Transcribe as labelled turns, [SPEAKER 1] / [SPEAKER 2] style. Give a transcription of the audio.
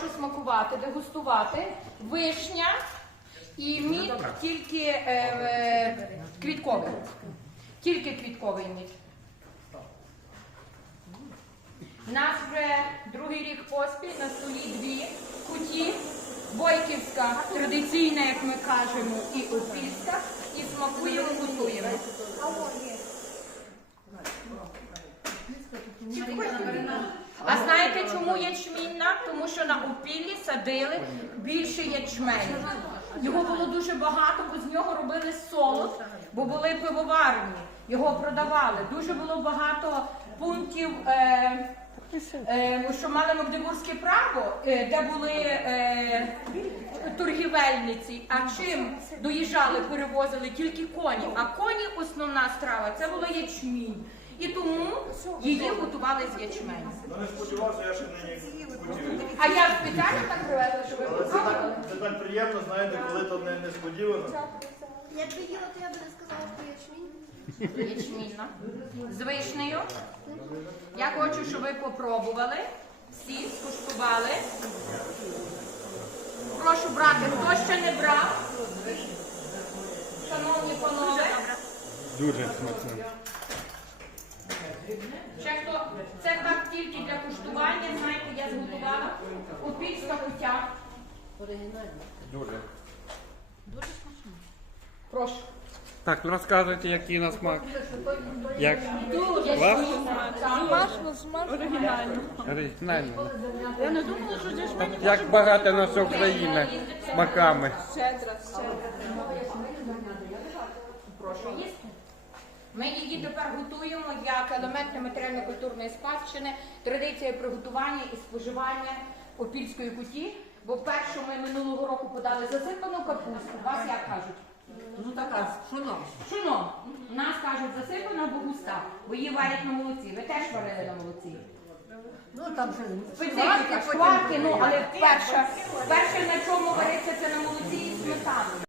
[SPEAKER 1] прошу смакувати, дегустувати. Вишня і мід тільки е, е, квітковий. Тільки квітковий мід. У нас вже другий рік поспіль на столі дві куті. Бойківська, традиційна, як ми кажемо, і опільська. І смакуємо, готуємо. А знаєте, чому ячмінна? Тому що на опіллі садили більше ячменю. Його було дуже багато, бо з нього робили солод, бо були пивоварні, його продавали. Дуже було багато пунктів, е, е, що мали Магдебурзьке право, е, де були е, торгівельниці. А чим доїжджали, перевозили тільки коні. А коні основна страва це було ячмінь. І тому її готували з ячменю.
[SPEAKER 2] Ну не сподівався, я ще нині хотів.
[SPEAKER 1] А я спеціально так привезла, щоб ви
[SPEAKER 2] Але це
[SPEAKER 1] попробували.
[SPEAKER 2] так, це так приємно, знаєте, коли то не, несподівано.
[SPEAKER 3] Якби їла, то я би не сказала про ячмінь.
[SPEAKER 1] Ячмінна. З вишнею. Я хочу, щоб ви попробували. Всі скуштували. Прошу брати, хто ще не брав. Шановні панове.
[SPEAKER 4] Дуже смачно.
[SPEAKER 1] Ще хто це так тільки для куштування. Знаєте, я зготувала опільська кутя.
[SPEAKER 4] Дуже. Дуже смачно.
[SPEAKER 1] Прошу.
[SPEAKER 4] Так, ну розказуйте, який на смак. Як
[SPEAKER 1] Дуже
[SPEAKER 4] Ваш?
[SPEAKER 5] Смачно, смачно. Оригінально.
[SPEAKER 4] оригінально.
[SPEAKER 5] Я не думала, що здесь
[SPEAKER 4] Так, як багата наша Україна смаками.
[SPEAKER 5] щедро, щедро.
[SPEAKER 1] Прошу їсти. Ми її тепер готуємо як елемент нематеріально-культурної спадщини, традиція приготування і споживання опільської куті. Бо першу ми минулого року подали засипану капусту. Вас як кажуть?
[SPEAKER 6] Ну така, шуно.
[SPEAKER 1] Шуно. У нас кажуть засипана або густа, бо її варять на молоці. Ви теж варили на молоці.
[SPEAKER 6] Ну там ще
[SPEAKER 1] Специфіка, шкварки, ну але перша, перше на чому вариться це на молоці і сметану.